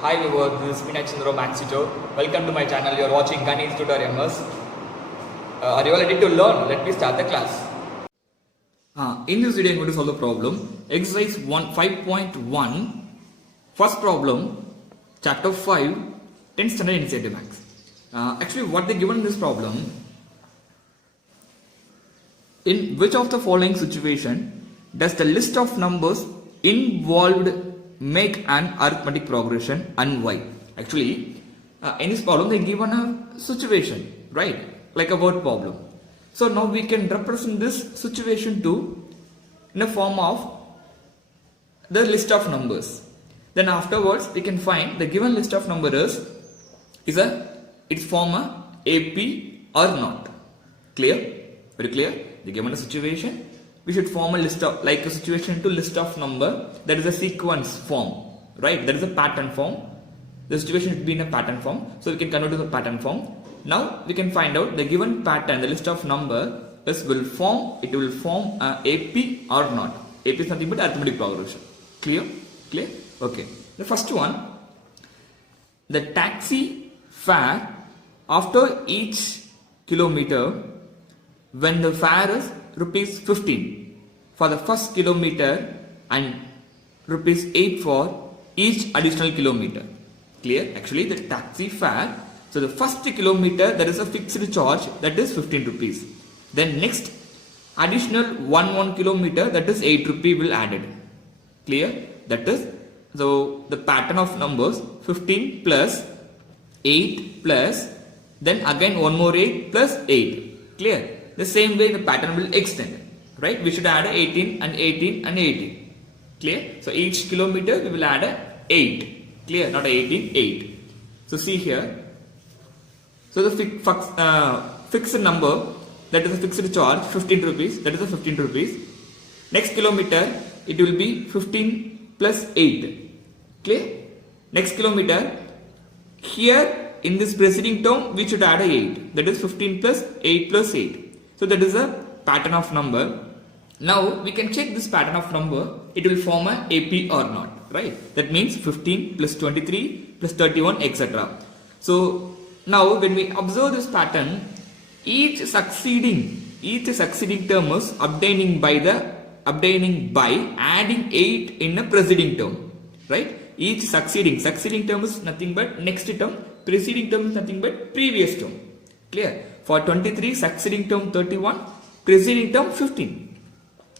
Hi viewers, this is Minachandra Max Teacher. Welcome to my channel. You are watching Ganesh Tutorials. Are you all ready to learn? Let me start the class. In this video, I am going to solve the problem. Exercise 5.1. First problem, Chapter 5, 10th standard NCERT Max. Actually, what they given in this problem, in which of the following situation does the list of numbers involved make an arithmetic progression and why? Actually, in this problem they given a situation, right? Like a word problem. So now we can represent this situation in a form of the list of numbers. Then afterwards we can find the given list of numbers it's form a AP or not. Clear? Very clear? The given a situation, we should form a list of, like a situation to list of number, that is a sequence form, right? That is a pattern form. The situation should be in a pattern form, so we can convert to the pattern form. Now we can find out the given pattern, the list of number will form a AP or not. AP is nothing but arithmetic progression. Clear? Clear? Okay. The first one, the taxi fare after each kilometer, when the fare is rupees 15 for the first kilometer and rupees 8 for each additional kilometer. Clear? Actually, the taxi fare, so the first kilometer there is a fixed charge, that is 15 rupees. Then next additional 1 kilometer, that is 8 rupee will added. Clear? That is, so the pattern of numbers 15 plus 8 plus then again one more 8 plus 8. Clear? The same way the pattern will extend, right? We should add 18 and 18 and 18. Clear? So each kilometer we will add 8. Clear? Not 18, 8. So see here. So the fixed number, that is a fixed charge, 15 rupees. That is a 15 rupees. Next kilometer it will be 15 plus 8. Clear? Next kilometer, here in this preceding term we should add 8. That is 15 plus 8 plus 8. So that is a pattern of number. Now we can check this pattern of number. It will form a AP or not, right? That means 15 plus 23 plus 31, etc. So now when we observe this pattern, each succeeding term is obtaining by adding 8 in a preceding term, right? Each succeeding term is nothing but next term, preceding term is nothing but previous term. Clear? For 23, succeeding term 31, preceding term 15.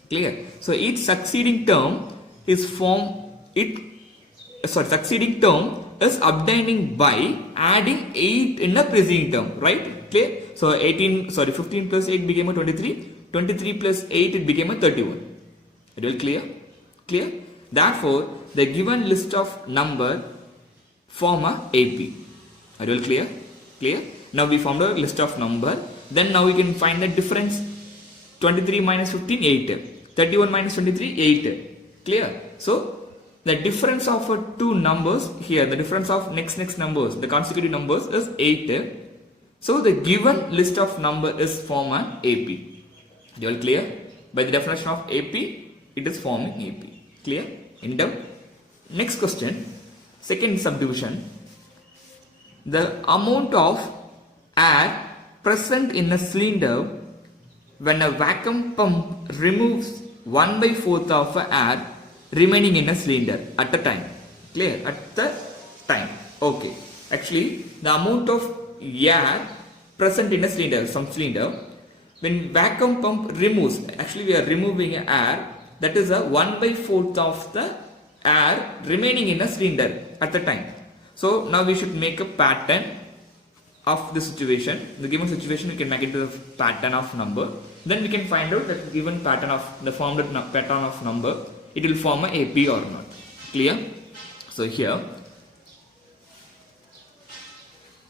Clear? So each succeeding term is succeeding term is obtaining by adding 8 in a preceding term, right? Clear? So 15 plus 8 became a 23, 23 plus 8 it became a 31. It will clear? Clear? Therefore, the given list of number form a AP. Are you all clear? Clear? Now we formed a list of number. Then now we can find the difference. 23 minus 15, 8. 31 minus 23, 8. Clear? So the difference of two numbers here, the difference of next numbers, the consecutive numbers is 8. So the given list of number is form an AP. You all clear? By the definition of AP, it is forming AP. Clear? In doubt? Next question, second subdivision. The amount of air present in a cylinder when a vacuum pump removes 1/4 of air remaining in a cylinder at the time. Clear? At the time. Okay. Actually, the amount of air present in a cylinder, when vacuum pump removes, actually we are removing air, that is a 1/4 of the air remaining in a cylinder at the time. So now we should make a pattern of the situation. The given situation we can make it to the pattern of number. Then we can find out that given pattern of the formed pattern of number, it will form a AP or not. Clear? So here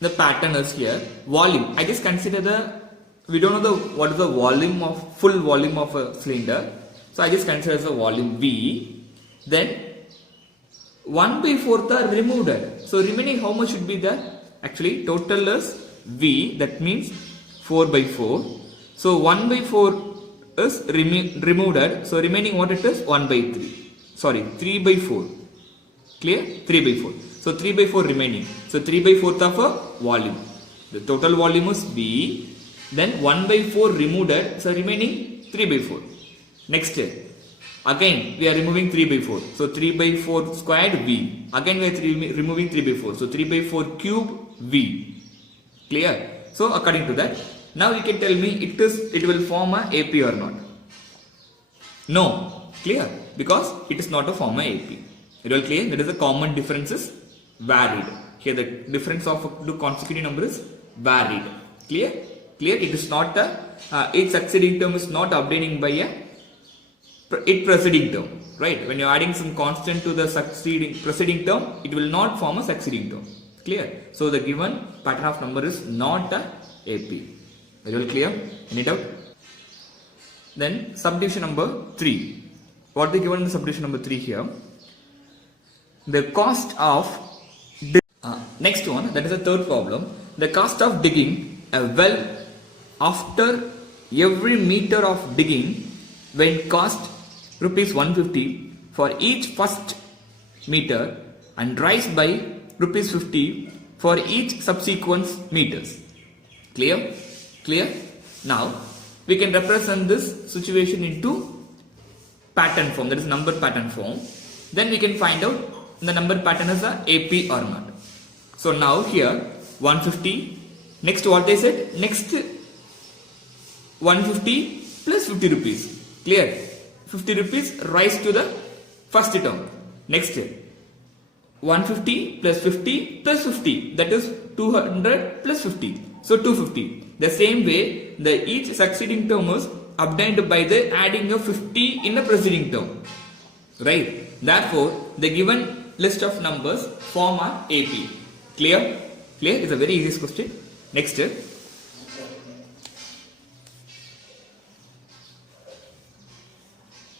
the pattern is here. Volume. I just consider we don't know what is the volume of full volume of a cylinder. So I just consider as a volume V. Then 1/4 are removed. So remaining how much should be there? Actually total is V, that means 4/4. So 1/4 is removed. So remaining what it is? 1/3. Sorry, 3/4. Clear? 3/4. So 3 by 4 remaining. So 3 by 4th of a volume. The total volume is V. Then 1 by 4 removed it. So remaining 3 by 4. Next. Again we are removing 3 by 4. So 3 by 4 squared V. Again we are removing 3 by 4. So 3 by 4 cube V. Clear? So according to that, now you can tell me it will form a AP or not. No. Clear? Because it is not a form of AP. It will clear? That is the common difference is varied. Here the difference of two consecutive numbers is varied. Clear? Clear? It is not a its succeeding term is not obtaining by its preceding term. Right? When you are adding some constant to the preceding term, it will not form a succeeding term. Clear? So the given pattern of number is not a AP. Very well clear? Any doubt? Then subdivision number 3. What they given in the subdivision number 3 here? The cost of next one, that is the third problem. The cost of digging a well after every meter of digging when cost rupees 150 for each first meter and rise by rupees 50 for each subsequent meters. Clear? Clear? Now we can represent this situation into pattern form, that is number pattern form. Then we can find out the number pattern is a AP or not. So now here 150. Next what they said? Next 150 plus 50 rupees. Clear? 50 rupees rise to the first term. Next 150 plus 50 plus 50. That is 200 plus 50. So 250. The same way each succeeding term is obtained by the adding of 50 in the preceding term. Right? Therefore, the given list of numbers form a AP. Clear? Clear? It's a very easy question. Next.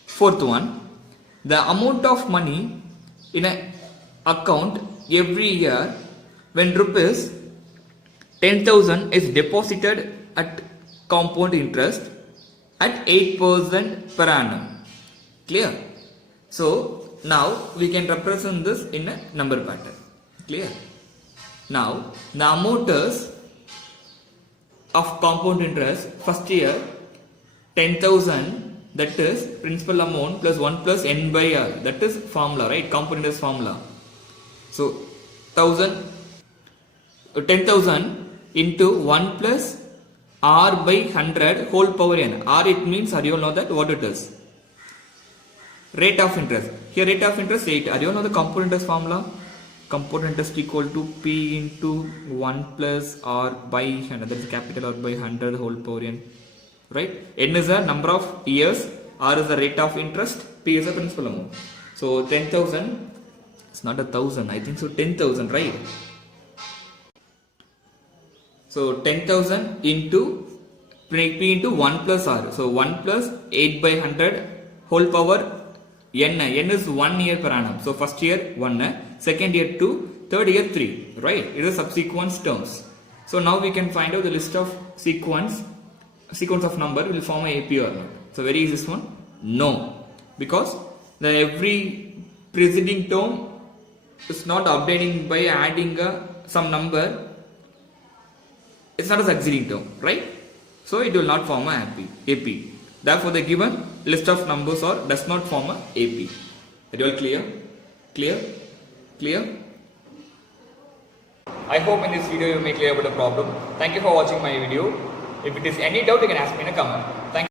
Fourth one. The amount of money in an account every year when rupees 10,000 is deposited at compound interest at 8% per annum. Clear? So now we can represent this in a number pattern. Clear? Now the amount is of compound interest first year 10,000, that is principal amount plus 1 plus n by r, that is formula, right? Compound interest formula. So 10,000 into 1 plus r by 100 whole power n. R it means, are you know that what it is? Rate of interest. Here rate of interest 8. Are you know the compound interest formula? Compound interest equal to P into 1 plus r by 100. That is capital R by 100 whole power n. Right? N is the number of years. R is the rate of interest. P is the principal amount. So 10,000. It's not 1,000. I think so 10,000, right? So 10,000 into P into 1 plus r. So 1 plus 8 by 100 whole power n. N is 1 year per annum. So first year 1, second year 2, third year 3. Right? It is subsequent terms. So now we can find out the list of sequence of number will form a AP or not. So very easy this one. No. Because every preceding term is not updating by adding some number. It's not a succeeding term, right? So it will not form a AP. Therefore, the given list of numbers does not form a AP. That all clear? Clear? Clear? I hope in this video you may clear about the problem. Thank you for watching my video. If it is any doubt, you can ask me in a comment. Thank you.